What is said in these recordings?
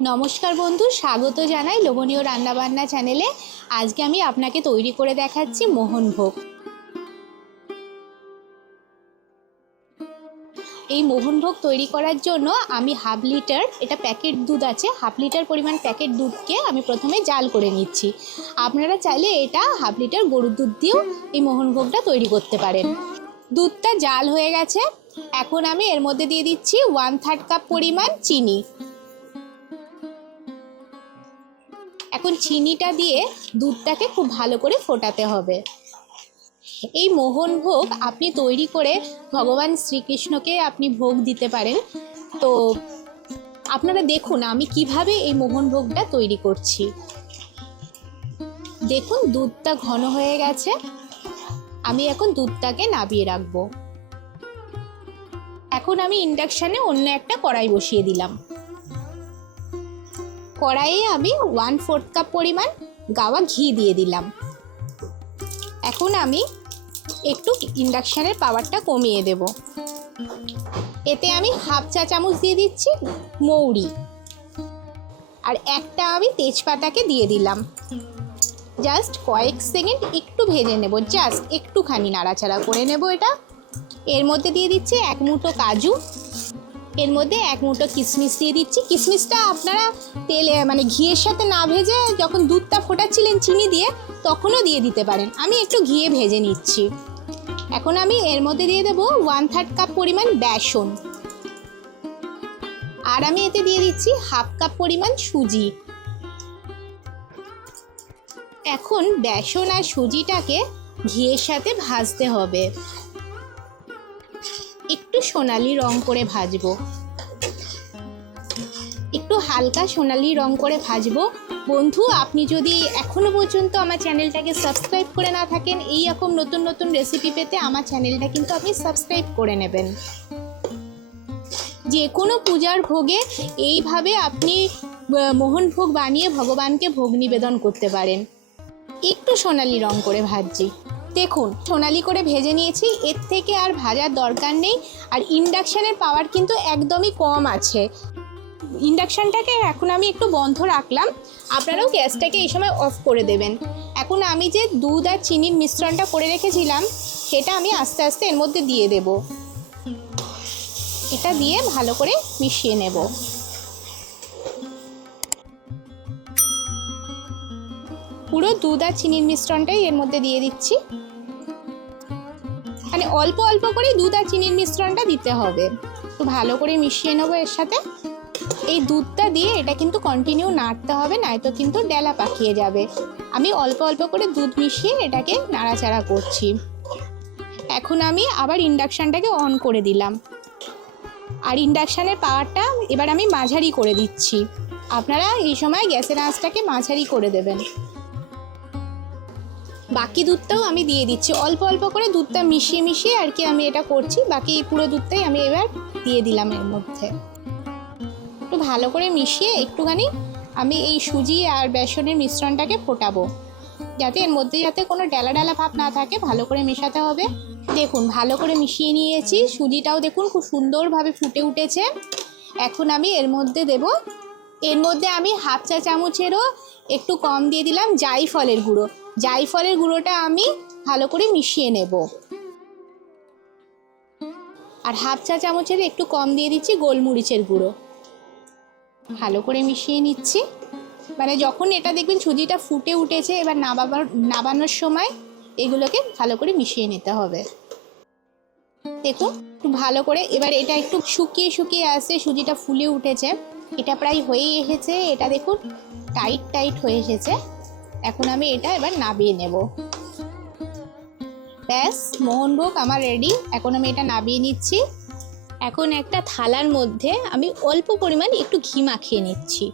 नमस्कार बंधु स्वागत जानाई लोभनीय रान्नाबान्ना चैनेले। आज के आमी आपनाके तैरी करे देखाच्छि मोहनभोग। এই মোহনভোগ তৈরি করার জন্য আমি হাফ লিটার এটা প্যাকেট দুধ আছে, হাফ লিটার পরিমাণ প্যাকেট দুধকে আমি প্রথমে জাল করে নিচ্ছি। আপনারা চাইলে এটা হাফ লিটার গরুর দুধ দিয়েও এই মোহনভোগটা তৈরি করতে পারেন। দুধটা জাল হয়ে গেছে, এখন আমি এর মধ্যে দিয়ে দিচ্ছি 1/3 কাপ পরিমাণ চিনি। এখন চিনিটা দিয়ে দুধটাকে খুব ভালো করে ফোটাতে হবে। এই মোহনভোগ আপনি তৈরি করে ভগবান শ্রীকৃষ্ণকে আপনি ভোগ দিতে পারেন। তো আপনারা দেখুন আমি কিভাবে এই মোহনভোগটা তৈরি করছি। দেখুন দুধটা ঘন হয়ে গেছে, আমি এখন দুধটাকে নাবিয়ে রাখবো। এখন আমি ইন্ডাকশানে অন্য একটা কড়াই বসিয়ে দিলাম। কড়াইয়ে আমি 1/4 কাপ পরিমাণ গাওয়া ঘি দিয়ে দিলাম। এখন আমি একটু ইন্ডাকশানের পাওয়ারটা কমিয়ে দেব। এতে আমি হাফ চা চামচ দিয়ে দিচ্ছি মৌরি, আর একটা আমি তেজপাতাকে দিয়ে দিলাম। জাস্ট কয়েক সেকেন্ড একটু ভেজে নেব, জাস্ট একটুখানি নাড়াচাড়া করে নেব এটা। এর মধ্যে দিয়ে দিচ্ছি 1 মুঠো কাজু, এর মধ্যে 1 মুঠো কিশমিশ দিয়ে দিচ্ছি। কিশমিশটা আপনারা তেলে মানে ঘিয়ের সাথে না ভেজে যখন দুধটা ফোটাচ্ছিলেন চিনি দিয়ে তখনও দিয়ে দিতে পারেন। আমি একটু ঘিয়ে ভেজে নিচ্ছি। এখন আমি এর মধ্যে দিয়ে দেবো 1/3 কাপ পরিমাণ বেসন, আর আমি এতে দিয়ে দিচ্ছি হাফ কাপ পরিমাণ সুজি। এখন বেসন আর সুজিটাকে ঘিয়ের সাথে ভাজতে হবে, একটু সোনালি রং করে ভাজবো, একটু হালকা সোনালি রং করে ভাজবো। বন্ধু আপনি যদি এখনো পর্যন্ত আমার চ্যানেলটাকে সাবস্ক্রাইব করে না থাকেন, এই রকম নতুন নতুন রেসিপি পেতে আমার চ্যানেলটা কিন্তু আপনি সাবস্ক্রাইব করে নেবেন। যে কোনো পূজার ভোগে এইভাবে আপনি মোহনভোগ বানিয়ে ভগবানকে ভোগ নিবেদন করতে পারেন। একটু সোনালি রং করে ভাজছি, দেখুন সোনালি করে ভেজে নিয়েছি, এর থেকে আর ভাজার দরকার নেই। আর ইন্ডাকশানের পাওয়ার কিন্তু একদমই কম আছে। ইন্ডাকশানটাকে এখন আমি একটু বন্ধ রাখলাম, আপনারাও গ্যাসটাকে এই সময় অফ করে দেবেন। এখন আমি যে দুধ আর চিনির মিশ্রণটা করে রেখেছিলাম সেটা আমি আস্তে আস্তে এর মধ্যে দিয়ে দেব। এটা দিয়ে ভালো করে মিশিয়ে নেব। পুরো দুধ আর চিনির মিশ্রণটাই এর মধ্যে দিয়ে দিচ্ছি। মানে অল্প অল্প করে দুধ আর চিনির মিশ্রণটা দিতে হবে। একটু ভালো করে মিশিয়ে নেবো এর সাথে। এই দুধটা দিয়ে এটা কিন্তু কন্টিনিউ নাড়তে হবে, নয়তো কিন্তু ডেলা পাকিয়ে যাবে। আমি অল্প অল্প করে দুধ মিশিয়ে এটাকে নাড়াচাড়া করছি। এখন আমি আবার ইন্ডাকশানটাকে অন করে দিলাম, আর ইন্ডাকশানের পাওয়ারটা এবার আমি মাঝারি করে দিচ্ছি। আপনারা এই সময় গ্যাসের আঁচটাকে মাঝারি করে দেবেন। বাকি দুধটাও আমি দিয়ে দিচ্ছি, অল্প অল্প করে দুধটা মিশিয়ে মিশিয়ে আর কি আমি এটা করছি। বাকি পুরো দুধটাই আমি এবার দিয়ে দিলাম এর মধ্যে। একটু ভালো করে মিশিয়ে একটুখানি আমি এই সুজি আর বেসনের মিশ্রণটাকে ফোটাবো, যাতে এর মধ্যে যাতে কোনো ডেলা ডেলা ভাব না থাকে। ভালো করে মেশাতে হবে। দেখুন ভালো করে মিশিয়ে নিয়েছি, সুজিটাও দেখুন খুব সুন্দরভাবে ফুটে উঠেছে। এখন আমি এর মধ্যে দেব, এর মধ্যে আমি হাফ চা চামচেরও একটু কম দিয়ে দিলাম জায়ফলের গুঁড়ো। জায়ফলের গুঁড়োটা আমি ভালো করে মিশিয়ে নেব। আর হাফ চা চামচের একটু কম দিয়ে দিচ্ছি গোলমরিচের গুঁড়ো। ভালো করে মিশিয়ে নিচ্ছি। মানে যখন এটা দেখবেন সুজিটা ফুটে উঠেছে, এবার নাবানোর সময় এগুলোকে ভালো করে মিশিয়ে নিতে হবে। দেখুন একটু ভালো করে এবার এটা একটু শুকিয়ে শুকিয়ে আসছে, সুজিটা ফুলে উঠেছে, এটা প্রায় হয়ে এসেছে। এটা দেখুন টাইট টাইট হয়ে এসেছে। এখন আমি এটা এবার নাবিয়ে নেব। ব্যাস মোহনভোগ আমার রেডি। এখন আমি এটা নাবিয়ে নিচ্ছি। এখন একটা থালার মধ্যে আমি অল্প পরিমাণ একটু ঘি মাখিয়ে নিচ্ছি।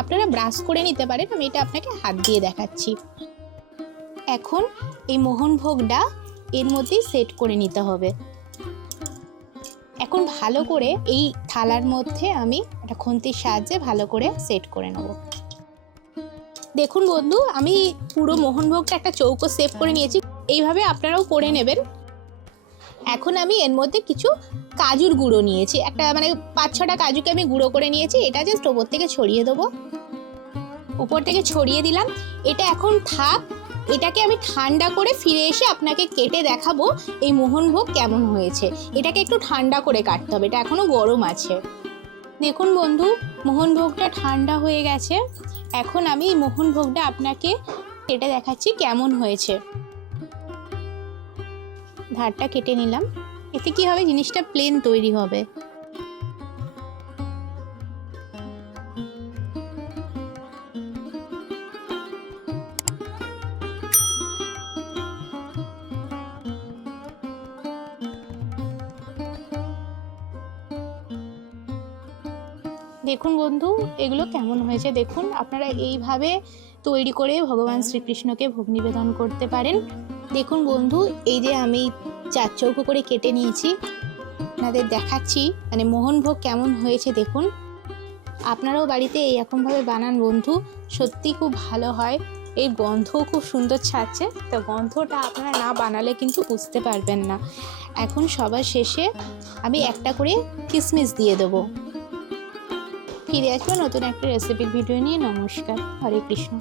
আপনারা ব্রাশ করে নিতে পারেন, আমি এটা আপনাকে হাত দিয়ে দেখাচ্ছি। এখন এই মোহনভোগটা এর মধ্যেই সেট করে নিতে হবে। এখন ভালো করে এই থালার মধ্যে আমি একটা খুন্তির সাহায্যে ভালো করে সেট করে নেব। দেখুন বন্ধু আমি পুরো মোহনভোগটা একটা চৌকো শেপ করে নিয়েছি, এইভাবে আপনারাও করে নেবেন। এখন আমি এর মধ্যে কিছু কাজুর গুঁড়ো নিয়েছি, একটা মানে 5-6টা কাজুকে আমি গুঁড়ো করে নিয়েছি। এটা জাস্ট ওপর থেকে ছড়িয়ে দেবো, উপর থেকে ছড়িয়ে দিলাম। এটা এখন থাক, এটাকে আমি ঠান্ডা করে ফিরে এসে আপনাকে কেটে দেখাবো এই মোহনভোগ কেমন হয়েছে। এটাকে একটু ঠান্ডা করে কাটতে হবে, এটা এখনও গরম আছে। দেখুন বন্ধু, মোহনভোগটা ঠান্ডা হয়ে গেছে। এখন আমি এই মোহনভোগটা আপনাকে কেটে দেখাচ্ছি কেমন হয়েছে। ধারটা কেটে নিলাম, এতে কি হবে, জিনিসটা প্লেন তৈরি হবে। দেখুন বন্ধু, এগুলো কেমন হয়েছে দেখুন। আপনারা এইভাবে তৈরি করে ভগবান শ্রীকৃষ্ণকে ভোগ নিবেদন করতে পারেন। দেখুন বন্ধু, এই যে আমি 4 চৌকো করে কেটে নিয়েছি, আপনাদের দেখাচ্ছি মানে মোহনভোগ কেমন হয়েছে দেখুন। আপনারাও বাড়িতে এইরকমভাবে বানান বন্ধু, সত্যি খুব ভালো হয়। এই গন্ধও খুব সুন্দর ছাড়ছে, তো গন্ধটা আপনারা না বানালে কিন্তু বুঝতে পারবেন না। এখন সবার শেষে আমি একটা করে কিশমিশ দিয়ে দেবো। ফিরে আসবো নতুন একটা রেসিপির ভিডিও নিয়ে। নমস্কার, হরে কৃষ্ণ।